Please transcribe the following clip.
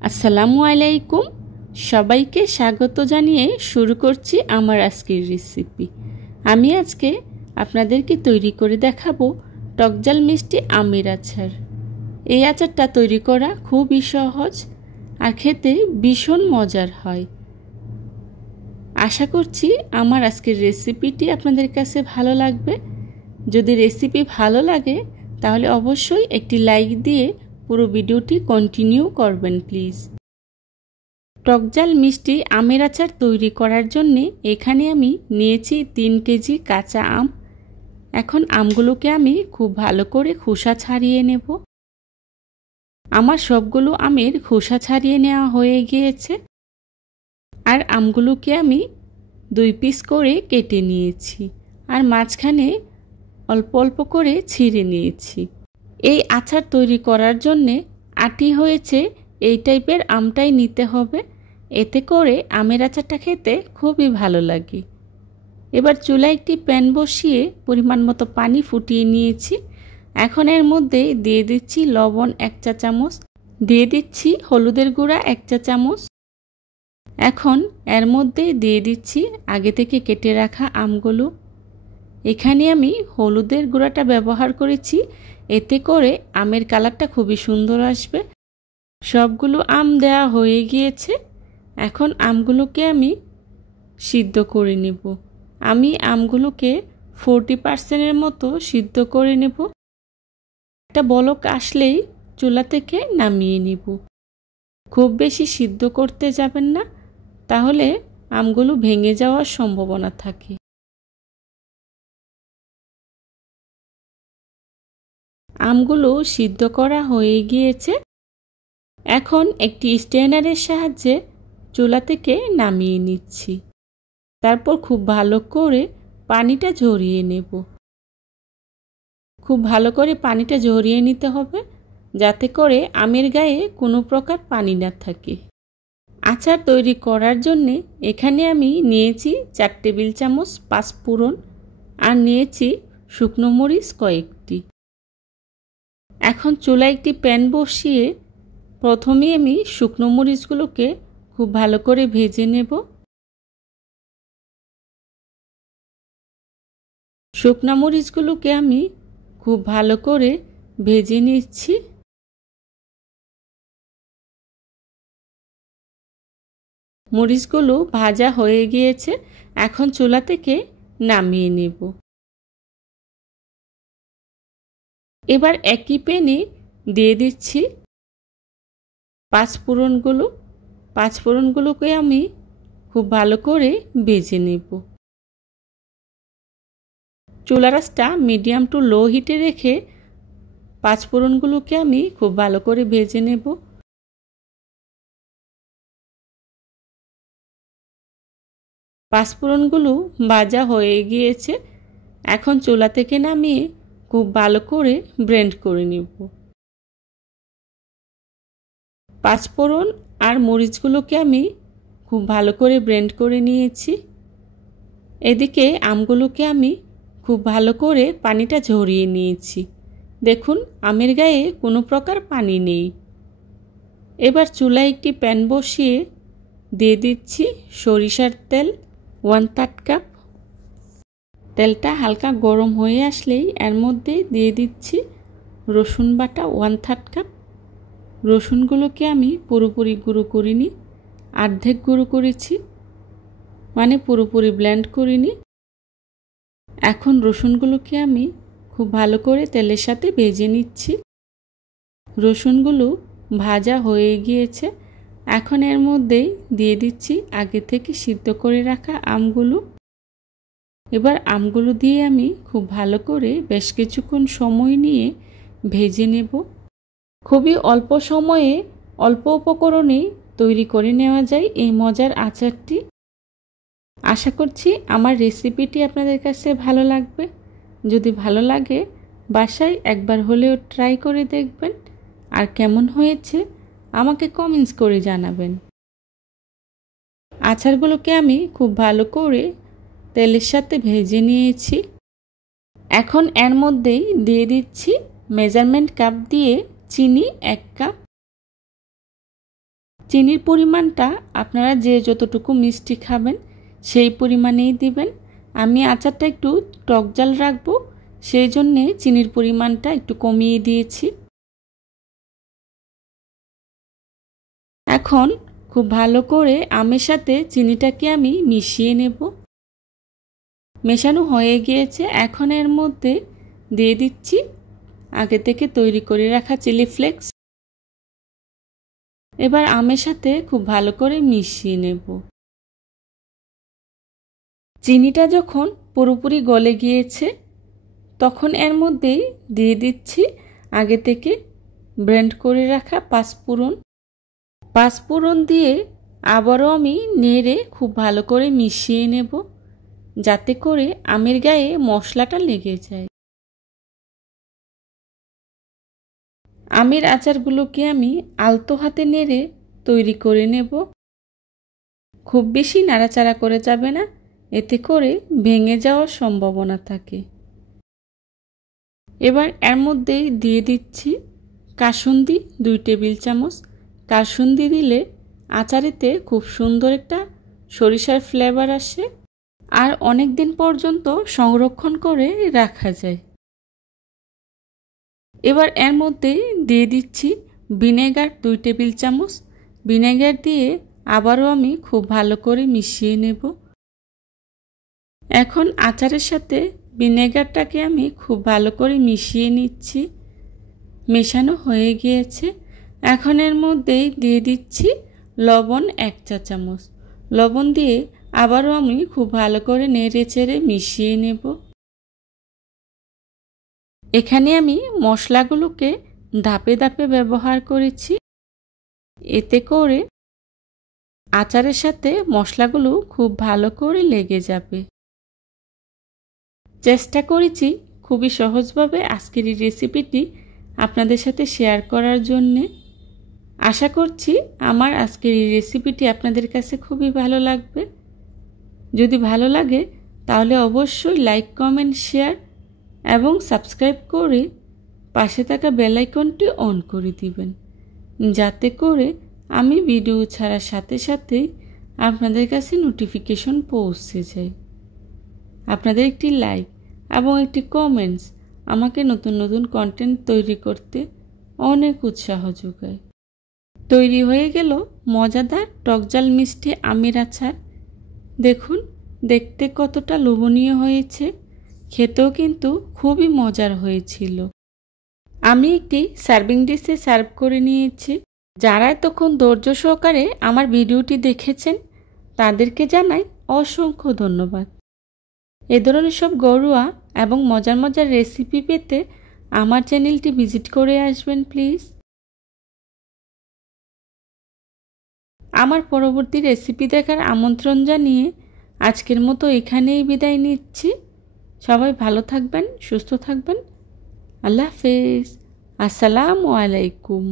আসসালামু আলাইকুম, সবাইকে স্বাগত জানিয়ে শুরু করছি আমার আজকের রেসিপি। আমি আজকে আপনাদেরকে তৈরি করে দেখাবো টকজাল মিষ্টি আমের আচার। এই আচারটা তৈরি করা খুবই সহজ আর খেতে ভীষণ মজার হয়। আশা করছি আমার আজকের রেসিপিটি আপনাদের কাছে ভালো লাগবে। যদি রেসিপি ভালো লাগে তাহলে অবশ্যই একটি লাইক দিয়ে পুরো ভিডিওটি কন্টিনিউ করবেন প্লিজ। টকজাল মিষ্টি আমের আচার তৈরি করার জন্যে এখানে আমি নিয়েছি 3 কেজি কাঁচা আম। এখন আমগুলোকে আমি খুব ভালো করে খোসা ছাড়িয়ে নেব। আমার সবগুলো আমের খোসা ছাড়িয়ে নেওয়া হয়ে গিয়েছে আর আমগুলোকে আমি 2 পিস করে কেটে নিয়েছি আর মাঝখানে অল্প অল্প করে ছিঁড়ে নিয়েছি। এই আচার তৈরি করার জন্যে আটি হয়েছে এই টাইপের আমটাই নিতে হবে, এতে করে আমের আচারটা খেতে খুবই ভালো লাগে। এবার চুলায় একটি প্যান বসিয়ে পরিমাণ মতো পানি ফুটিয়ে নিয়েছি। এখন এর মধ্যে দিয়ে দিচ্ছি লবণ 1 চা চামচ, দিয়ে দিচ্ছি হলুদের গুঁড়া 1 চা চামচ। এখন এর মধ্যে দিয়ে দিচ্ছি আগে থেকে কেটে রাখা আমগুলো। এখানে আমি হলুদের গুঁড়াটা ব্যবহার করেছি, এতে করে আমের কালারটা খুবই সুন্দর আসবে। সবগুলো আম দেওয়া হয়ে গিয়েছে। এখন আমগুলোকে আমি সিদ্ধ করে নেব। আমি আমগুলোকে 40% মতো সিদ্ধ করে নেব। একটা বলক আসলেই চুলা থেকে নামিয়ে নেব। খুব বেশি সিদ্ধ করতে যাবেন না, তাহলে আমগুলো ভেঙে যাওয়ার সম্ভাবনা থাকে। আমগুলো সিদ্ধ করা হয়ে গিয়েছে। এখন একটি স্ট্রেনারের সাহায্যে চুলা থেকে নামিয়ে নিচ্ছি। তারপর খুব ভালো করে পানিটা ঝরিয়ে নেব। খুব ভালো করে পানিটা ঝরিয়ে নিতে হবে, যাতে করে আমের গায়ে কোনো প্রকার পানি না থাকে। আচার তৈরি করার জন্যে এখানে আমি নিয়েছি 4 টেবিল চামচ পাঁচফোড়ন আর নিয়েছি শুকনো মরিচ কয়েকটি। এখন চুলায় একটি প্যান বসিয়ে প্রথমে আমি শুকনো মরিচগুলোকে খুব ভালো করে ভেজে নেব। শুকনো মরিচগুলোকে আমি খুব ভালো করে ভেজে নিচ্ছি। মরিচগুলো ভাজা হয়ে গিয়েছে, এখন চুলা থেকে নামিয়ে নেব। এবার একই প্যানে দিয়ে দিচ্ছি পাঁচফোড়নগুলোকে আমি খুব ভালো করে ভেজে নেব। চুলার আঁচটা মিডিয়াম টু লো হিটে রেখে পাঁচফোড়নগুলোকে আমি খুব ভালো করে ভেজে নেব। পাঁচফোড়নগুলো ভাজা হয়ে গিয়েছে, এখন চুলা থেকে নামিয়ে খুব ভালো করে ব্লেন্ড করে নেব। পাঁচফোড়ন আর মরিচগুলোকে আমি খুব ভালো করে ব্লেন্ড করে নিয়েছি। এদিকে আমগুলোকে আমি খুব ভালো করে পানিটা ঝরিয়ে নিয়েছি। দেখুন আমের গায়ে কোনো প্রকার পানি নেই। এবার চুলায় একটি প্যান বসিয়ে দিয়ে দিচ্ছি সরিষার তেল 1/3 কাপ। তেলটা হালকা গরম হয়ে আসলেই এর মধ্যে দিয়ে দিচ্ছি রসুন বাটা 1/3 কাপ। রসুনগুলোকে আমি পুরোপুরি গুঁড়ো করিনি, অর্ধেক গুঁড়ো করেছি, মানে পুরোপুরি ব্লেন্ড করিনি। এখন রসুনগুলোকে আমি খুব ভালো করে তেলের সাথে ভেজে নিচ্ছি। রসুনগুলো ভাজা হয়ে গিয়েছে, এখন এর মধ্যেই দিয়ে দিচ্ছি আগে থেকে সিদ্ধ করে রাখা আমগুলো। এবার আমগুলো দিয়ে আমি খুব ভালো করে বেশ কিছুক্ষণ সময় নিয়ে ভেজে নেব। খুবই অল্প সময়ে অল্প উপকরণে তৈরি করে নেওয়া যায় এই মজার আচারটি। আশা করছি আমার রেসিপিটি আপনাদের কাছে ভালো লাগবে। যদি ভালো লাগে বাসায় একবার হলেও ট্রাই করে দেখবেন, আর কেমন হয়েছে আমাকে কমেন্টস করে জানাবেন। আচারগুলোকে আমি খুব ভালো করে তেলের সাথে ভেজে নিয়েছি। এখন এর মধ্যেই দিয়ে দিচ্ছি মেজারমেন্ট কাপ দিয়ে চিনি 1 কাপ। চিনির পরিমাণটা আপনারা যে যতটুকু মিষ্টি খাবেন সেই পরিমাণেই দিবেন। আমি আচারটা একটু টক ঝাল রাখবো, সেই জন্যে চিনির পরিমাণটা একটু কমিয়ে দিয়েছি। এখন খুব ভালো করে আমের সাথে চিনিটাকে আমি মিশিয়ে নেব। মেশানো হয়ে গিয়েছে। এখন এর মধ্যে দিয়ে দিচ্ছি আগে থেকে তৈরি করে রাখা চিলি ফ্লেক্স। এবার আমের সাথে খুব ভালো করে মিশিয়ে নেব। চিনিটা যখন পুরোপুরি গলে গিয়েছে তখন এর মধ্যেই দিয়ে দিচ্ছি আগে থেকে ব্লেন্ড করে রাখা পাঁচফোড়ন। পাঁচফোড়ন দিয়ে আবারও আমি নেড়ে খুব ভালো করে মিশিয়ে নেব, যাতে করে আমের গায়ে মশলাটা লেগে যায়। আমের আচারগুলোকে আমি আলতো হাতে নেড়ে তৈরি করে নেব। খুব বেশি নাড়াচাড়া করে যাবে না, এতে করে ভেঙে যাওয়ার সম্ভাবনা থাকে। এবার এর মধ্যেই দিয়ে দিচ্ছি কাসুন্দি 2 টেবিল চামচ। কাসুন্দি দিলে আচারেতে খুব সুন্দর একটা সরিষার ফ্লেভার আসে আর অনেক দিন পর্যন্ত সংরক্ষণ করে রাখা যায়। এবার এর মধ্যে দিয়ে দিচ্ছি ভিনেগার 2 টেবিল চামচ। ভিনেগার দিয়ে আবারও আমি খুব ভালো করে মিশিয়ে নেব। এখন আচারের সাথে ভিনেগারটাকে আমি খুব ভালো করে মিশিয়ে নিচ্ছি। মেশানো হয়ে গিয়েছে। এখন এর মধ্যেই দিয়ে দিচ্ছি লবণ 1 চা চামচ। লবণ দিয়ে আবারও আমি খুব ভালো করে নেড়ে চেড়ে মিশিয়ে নেব। এখানে আমি মশলাগুলোকে ধাপে ধাপে ব্যবহার করেছি, এতে করে আচারের সাথে মশলাগুলো খুব ভালো করে লেগে যাবে। চেষ্টা করেছি খুবই সহজভাবে আজকের এই রেসিপিটি আপনাদের সাথে শেয়ার করার জন্যে। আশা করছি আমার আজকের এই রেসিপিটি আপনাদের কাছে খুবই ভালো লাগবে। যদি ভালো লাগে তাহলে অবশ্যই লাইক, কমেন্ট, শেয়ার এবং সাবস্ক্রাইব করে পাশে থাকা বেল আইকনটি অন করে দিবেন, যাতে করে আমি ভিডিও ছাড়ার সাথে সাথেই আপনাদের কাছে নোটিফিকেশন পৌঁছে যায়। আপনাদের একটি লাইক এবং একটি কমেন্টস আমাকে নতুন নতুন কন্টেন্ট তৈরি করতে অনেক উৎসাহ যোগায়। তৈরি হয়ে গেল মজাদার টকঝাল মিষ্টি আমের আচার। দেখুন দেখতে কতটা লোভনীয় হয়েছে, খেতেও কিন্তু খুবই মজার হয়েছিল। আমি একটি সার্ভিং ডিশে সার্ভ করে নিয়েছি। যারা এতক্ষণ ধৈর্য সহকারে আমার ভিডিওটি দেখেছেন তাদেরকে জানাই অসংখ্য ধন্যবাদ। এ ধরনের সব ঘরোয়া এবং মজার মজার রেসিপি পেতে আমার চ্যানেলটি ভিজিট করে আসবেন প্লিজ। আমার পরবর্তী রেসিপি দেখার আমন্ত্রণ জানিয়ে আজকের মতো এখানেই বিদায় নিচ্ছি। সবাই ভালো থাকবেন, সুস্থ থাকবেন। আল্লাহ হাফেজ। আসসালামু আলাইকুম।